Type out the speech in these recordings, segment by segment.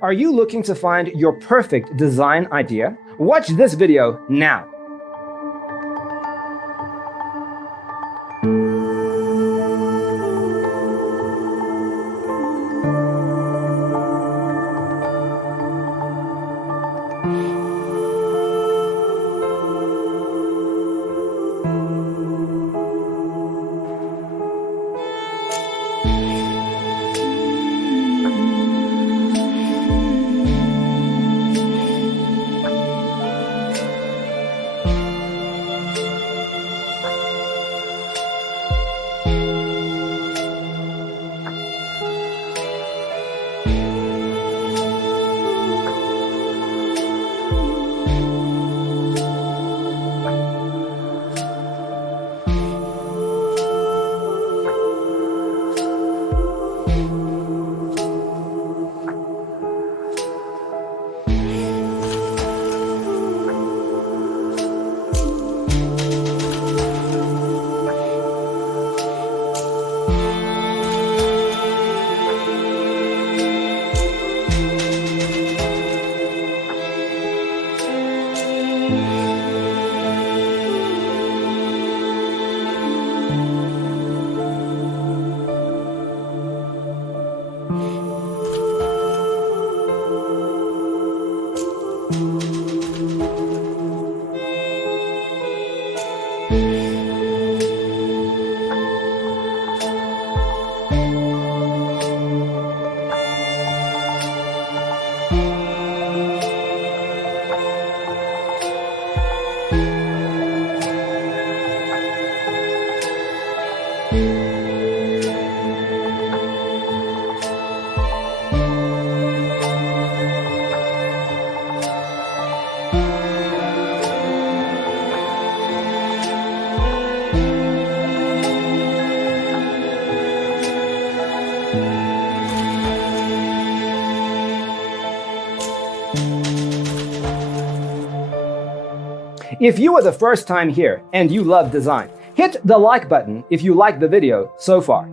Are you looking to find your perfect design idea? Watch this video now. If you are the first time here and you love design, hit the like button if you like the video so far.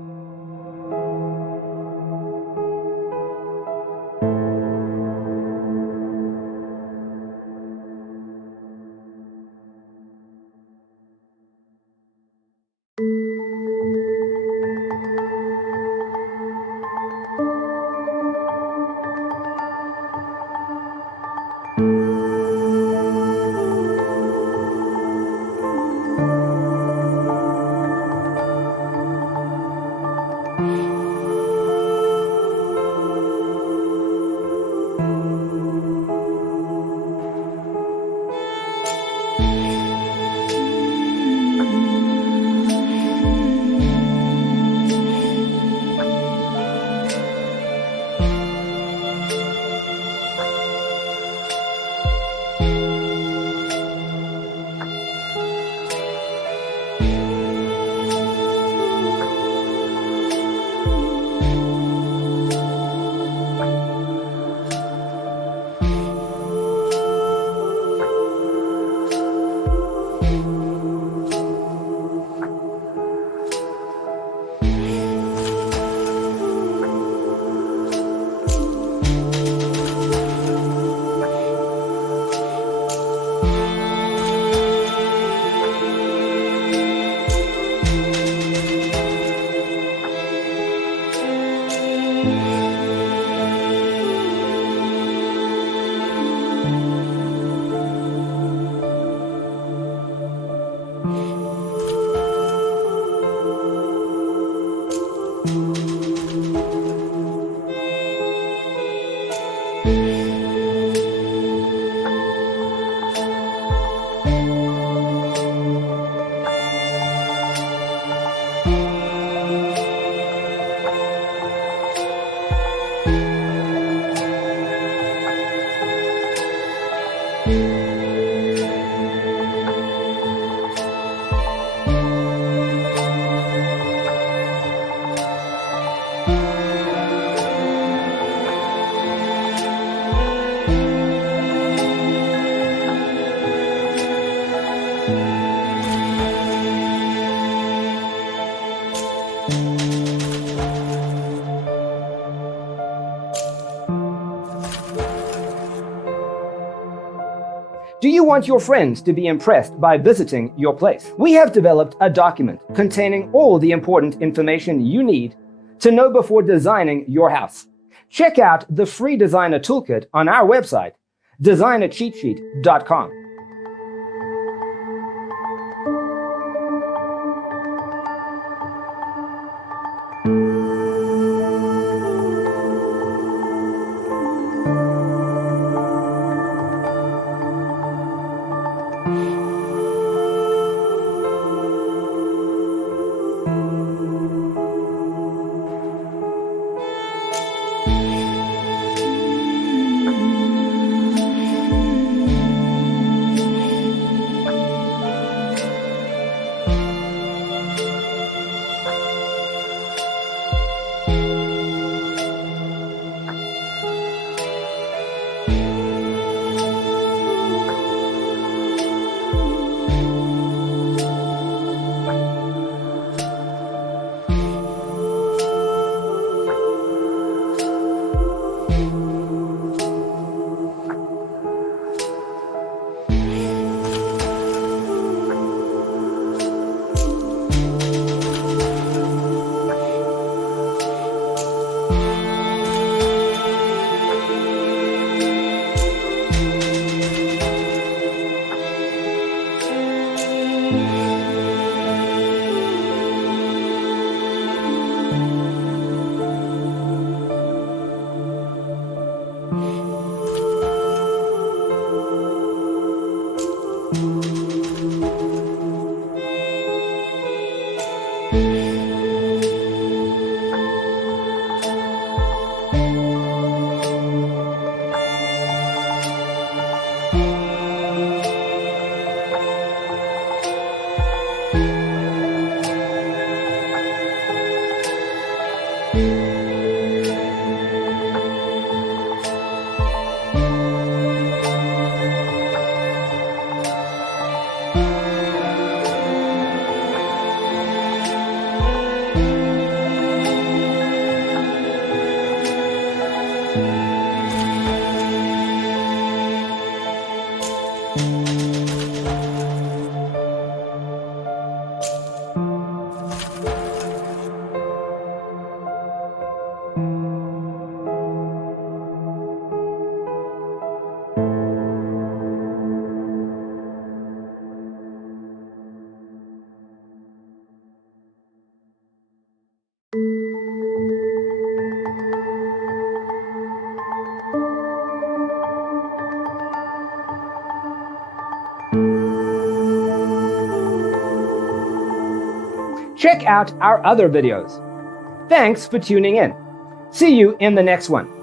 Do you want your friends to be impressed by visiting your place? We have developed a document containing all the important information you need to know before designing your house. Check out the free designer toolkit on our website, designercheatsheet.com. Check out our other videos. Thanks for tuning in. See you in the next one.